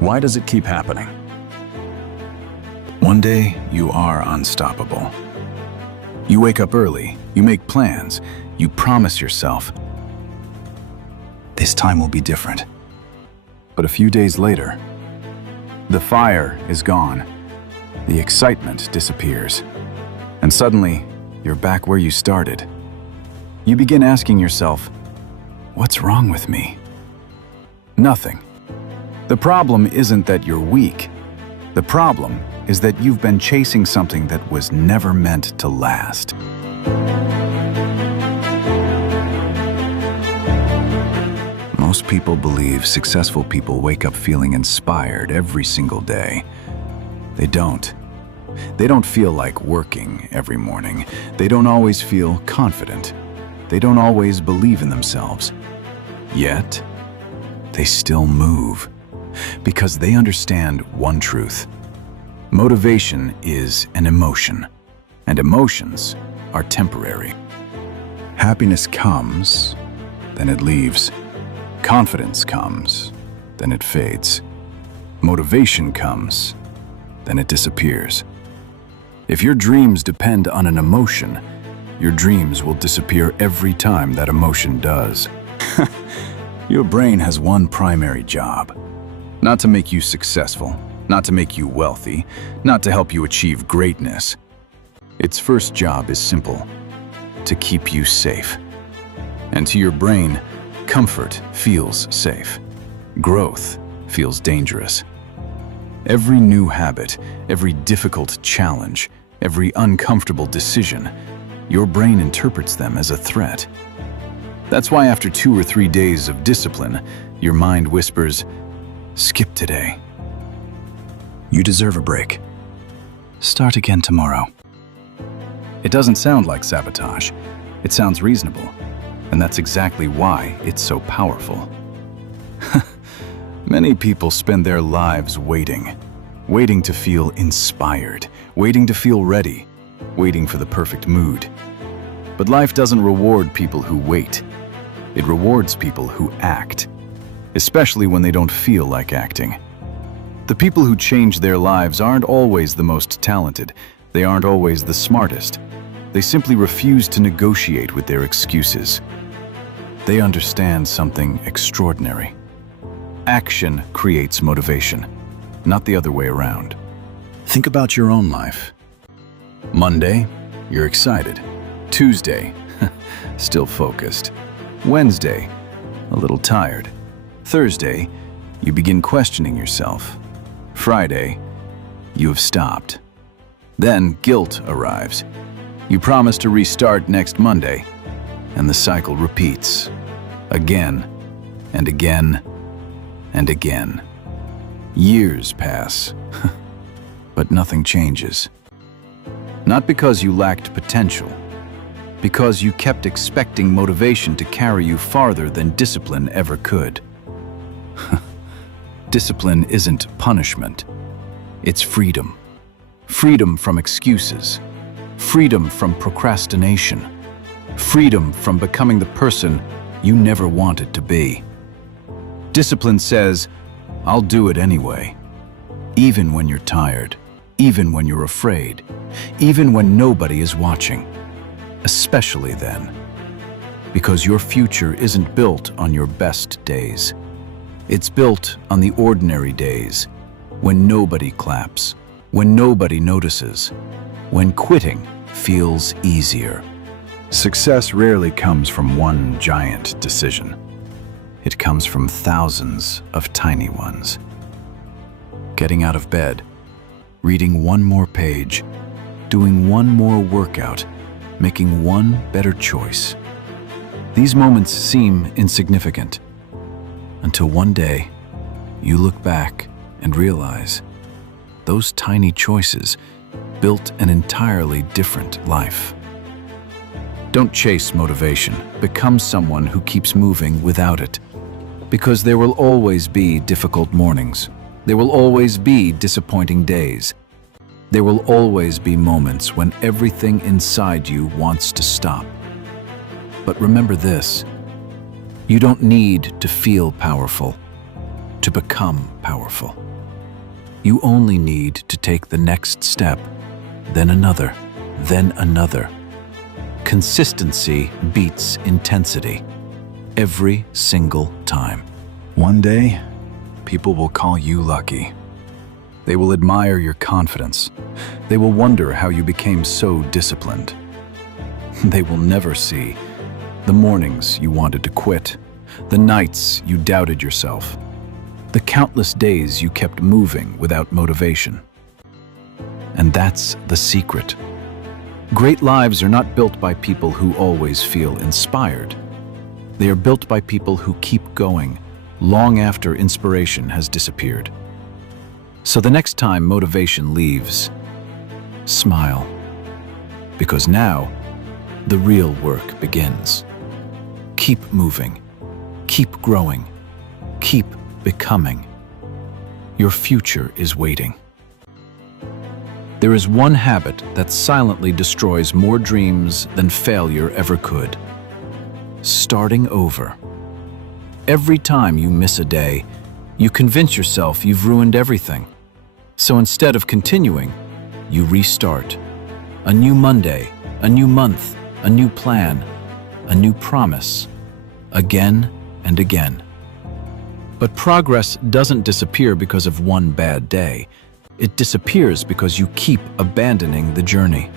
Why does it keep happening? One day, you are unstoppable. You wake up early, you make plans, you promise yourself, this time will be different. But a few days later, the fire is gone, the excitement disappears, and suddenly, you're back where you started. You begin asking yourself, what's wrong with me? Nothing. The problem isn't that you're weak. The problem is that you've been chasing something that was never meant to last. Most people believe successful people wake up feeling inspired every single day. They don't. They don't feel like working every morning. They don't always feel confident. They don't always believe in themselves. Yet, they still move because they understand one truth. Motivation is an emotion, and emotions are temporary. Happiness comes, then it leaves. Confidence comes, then it fades. Motivation comes, then it disappears. If your dreams depend on an emotion, your dreams will disappear every time that emotion does. Your brain has one primary job: not to make you successful, not to make you wealthy, not to help you achieve greatness. Its first job is simple: to keep you safe. And to your brain, comfort feels safe. Growth feels dangerous. Every new habit, every difficult challenge, every uncomfortable decision, your brain interprets them as a threat. That's why after 2 or 3 days of discipline, your mind whispers, skip today. You deserve a break. Start again tomorrow. It doesn't sound like sabotage. It sounds reasonable. And that's exactly why it's so powerful. Many people spend their lives waiting to feel inspired, waiting to feel ready, waiting for the perfect mood. But life doesn't reward people who wait. It rewards people who act, especially when they don't feel like acting. The people who change their lives aren't always the most talented. They aren't always the smartest. They simply refuse to negotiate with their excuses. They understand something extraordinary. Action creates motivation, not the other way around. Think about your own life. Monday, you're excited. Tuesday, still focused. Wednesday, a little tired. Thursday, you begin questioning yourself. Friday, you have stopped. Then guilt arrives. You promise to restart next Monday, and the cycle repeats. Again, and again, and again. Years pass, but nothing changes. Not because you lacked potential, because you kept expecting motivation to carry you farther than discipline ever could. Discipline isn't punishment. It's freedom. Freedom from excuses. Freedom from procrastination. Freedom from becoming the person you never wanted to be. Discipline says, I'll do it anyway. Even when you're tired, even when you're afraid, even when nobody is watching. Especially then. Because your future isn't built on your best days. It's built on the ordinary days, when nobody claps, when nobody notices, when quitting feels easier. Success rarely comes from one giant decision. It comes from thousands of tiny ones. Getting out of bed, reading one more page, doing one more workout, making one better choice. These moments seem insignificant, until one day you look back and realize those tiny choices built an entirely different life. Don't chase motivation. Become someone who keeps moving without it. Because there will always be difficult mornings. There will always be disappointing days. There will always be moments when everything inside you wants to stop. But remember this: you don't need to feel powerful. to become powerful. You only need to take the next step, then another, then another. Consistency beats intensity every single time. One day, people will call you lucky. They will admire your confidence. They will wonder how you became so disciplined. They will never see the mornings you wanted to quit, the nights you doubted yourself, the countless days you kept moving without motivation. And that's the secret. Great lives are not built by people who always feel inspired. They are built by people who keep going long after inspiration has disappeared. So the next time motivation leaves, smile, because now the real work begins. Keep moving, keep growing, keep becoming. Your future is waiting. There is one habit that silently destroys more dreams than failure ever could. Starting over. Every time you miss a day, you convince yourself you've ruined everything. So instead of continuing, you restart. A new Monday, a new month, a new plan, a new promise, again and again. But progress doesn't disappear because of one bad day. It disappears because you keep abandoning the journey.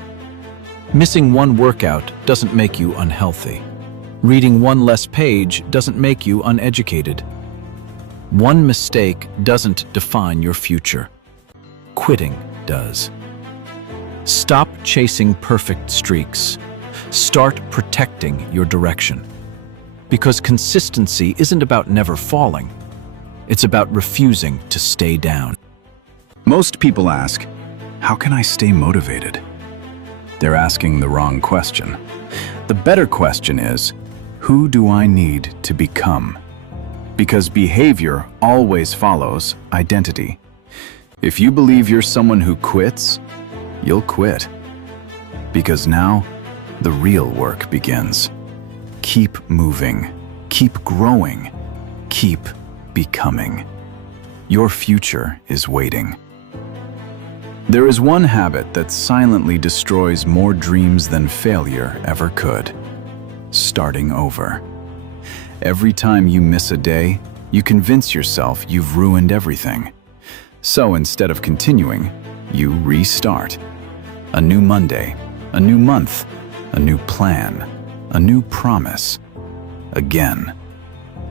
Missing one workout doesn't make you unhealthy. Reading one less page doesn't make you uneducated. One mistake doesn't define your future. Quitting does. Stop chasing perfect streaks. Start protecting your direction. Because consistency isn't about never falling. It's about refusing to stay down. Most people ask, how can I stay motivated? They're asking the wrong question. The better question is, who do I need to become? Because behavior always follows identity. If you believe you're someone who quits, you'll quit. Because now, the real work begins. Keep moving, keep growing, keep becoming. Your future is waiting. There is one habit that silently destroys more dreams than failure ever could. Starting over. Every time you miss a day, you convince yourself you've ruined everything. So instead of continuing, you restart. A new Monday, a new month, a new plan, a new promise. Again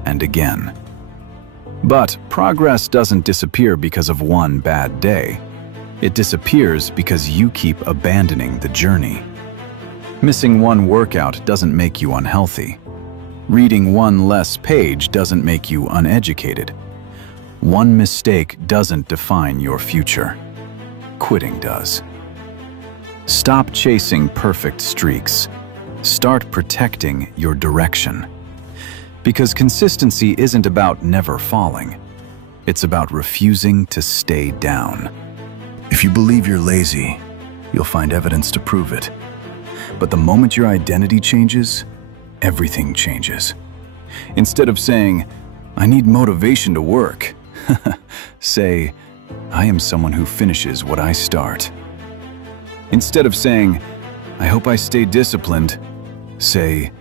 and again. But progress doesn't disappear because of one bad day. It disappears because you keep abandoning the journey. Missing one workout doesn't make you unhealthy. Reading one less page doesn't make you uneducated. One mistake doesn't define your future. Quitting does. Stop chasing perfect streaks. Start protecting your direction. Because consistency isn't about never falling. It's about refusing to stay down. If you believe you're lazy, you'll find evidence to prove it. But the moment your identity changes, everything changes. Instead of saying, I need motivation to work, say, I am someone who finishes what I start. Instead of saying, I hope I stay disciplined, say,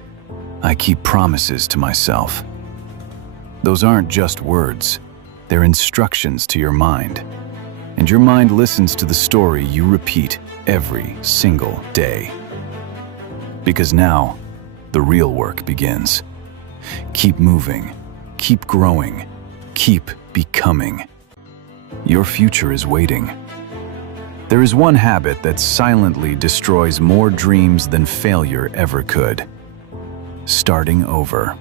I keep promises to myself. Those aren't just words, they're instructions to your mind. And your mind listens to the story you repeat every single day. Because now, the real work begins. Keep moving, keep growing, keep becoming. Your future is waiting. There is one habit that silently destroys more dreams than failure ever could. Starting over.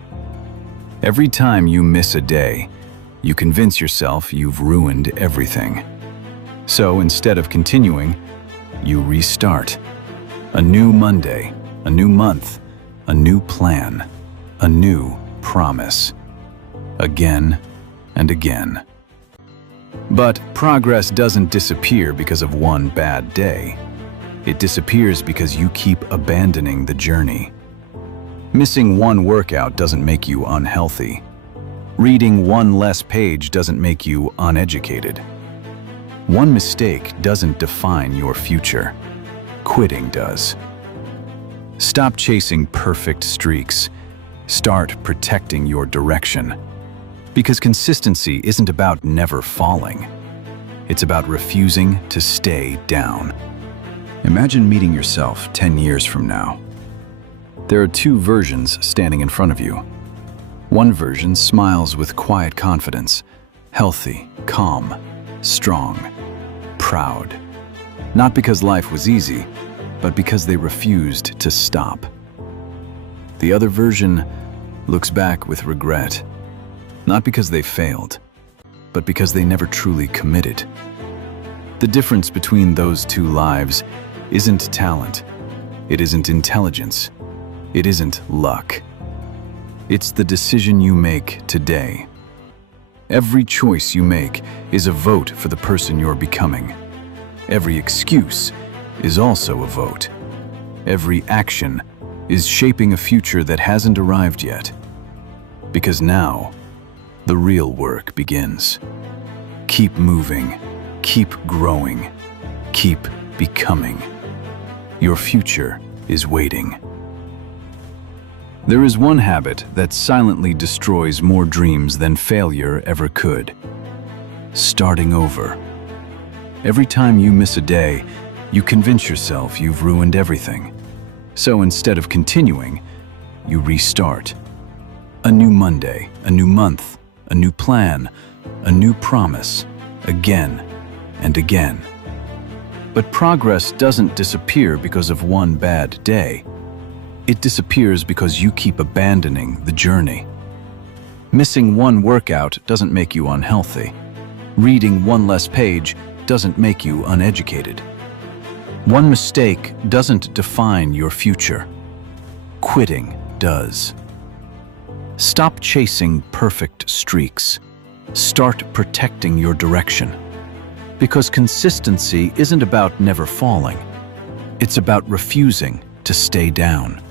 Every time you miss a day, you convince yourself you've ruined everything. So instead of continuing, you restart. A new Monday, a new month, a new plan, a new promise. Again and again. But progress doesn't disappear because of one bad day. It disappears because you keep abandoning the journey. Missing one workout doesn't make you unhealthy. Reading one less page doesn't make you uneducated. One mistake doesn't define your future. Quitting does. Stop chasing perfect streaks. Start protecting your direction. Because consistency isn't about never falling. It's about refusing to stay down. Imagine meeting yourself 10 years from now. There are two versions standing in front of you. One version smiles with quiet confidence, healthy, calm, strong, proud. Not because life was easy, but because they refused to stop. The other version looks back with regret, not because they failed, but because they never truly committed. The difference between those two lives isn't talent, it isn't intelligence, it isn't luck. It's the decision you make today. Every choice you make is a vote for the person you're becoming. Every excuse is also a vote. Every action is shaping a future that hasn't arrived yet. Because now, the real work begins. Keep moving, keep growing, keep becoming. Your future is waiting. There is one habit that silently destroys more dreams than failure ever could. Starting over. Every time you miss a day, you convince yourself you've ruined everything. So instead of continuing, you restart. A new Monday, a new month, a new plan, a new promise, again and again. But progress doesn't disappear because of one bad day. It disappears because you keep abandoning the journey. Missing one workout doesn't make you unhealthy. Reading one less page doesn't make you uneducated. One mistake doesn't define your future. Quitting does. Stop chasing perfect streaks. Start protecting your direction. Because consistency isn't about never falling. It's about refusing to stay down.